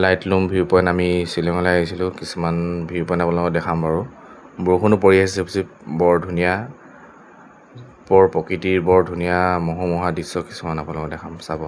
লাইটলুম view point আমি শ্বিলঙলৈ আহিছিলোঁ। কিছুমান ভিউ পইণ্ট আপোনালোকক দেখাম বাৰু। বৰষুণো পৰি আছে চিপ চিপ, বৰ ধুনীয়া, প্ৰকৃতিৰ বৰ ধুনীয়া মনোমোহা দৃশ্য কিছুমান আপোনালোকক দেখাম, চাব।